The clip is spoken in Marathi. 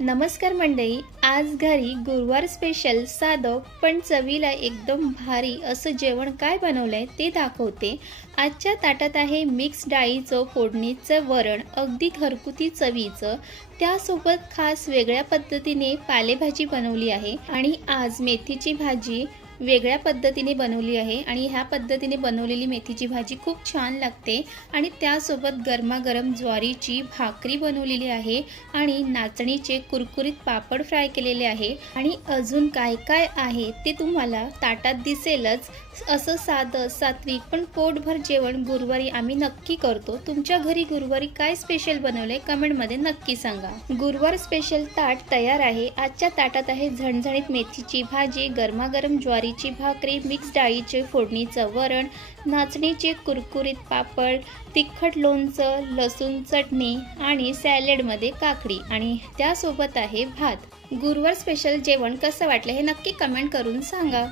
नमस्कार मंडळी, आज घरी गुरुवार स्पेशल साधं पण चवीला एकदम भारी असं जेवण काय बनवलंय ते दाखवते। आजच्या ताटात आहे मिक्स डाळीचं फोडणीचं वरण, अगदी घरगुती चवीचं। त्यासोबत खास वेगळ्या पद्धतीने पालेभाजी बनवली आहे आणि आज मेथीची भाजी वेगळ्या पद्धतीने बनवली आहे आणि ह्या पद्धतीने बनवलेली मेथीची भाजी खूप छान लागते आणि त्यासोबत गरमागरम ज्वारीची भाकरी बनवलेली आहे आणि नाचणीचे कुरकुरीत पापड फ्राय केलेले आहे आणि अजून काय काय आहे ते तुम्हाला ताटात दिसेलच। असं साधं सात्विक पण पोटभर जेवण गुरुवारी आम्ही नक्की करतो। तुमच्या घरी गुरुवारी काय स्पेशल बनवले कमेंटमध्ये नक्की सांगा। गुरुवार स्पेशल ताट तयार आहे। आजच्या ताटात आहे झणझणीत मेथीची भाजी, गरमागरम ज्वारीची भाकरी, मिक्स डाळीचे फोडणीचं वरण, नाचणीचे कुरकुरीत पापड, तिखट लोणचं, लसूण चटणी आणि सॅलेडमध्ये काकडी आणि त्यासोबत आहे भात। गुरुवार स्पेशल जेवण कसं वाटलं हे नक्की कमेंट करून सांगा।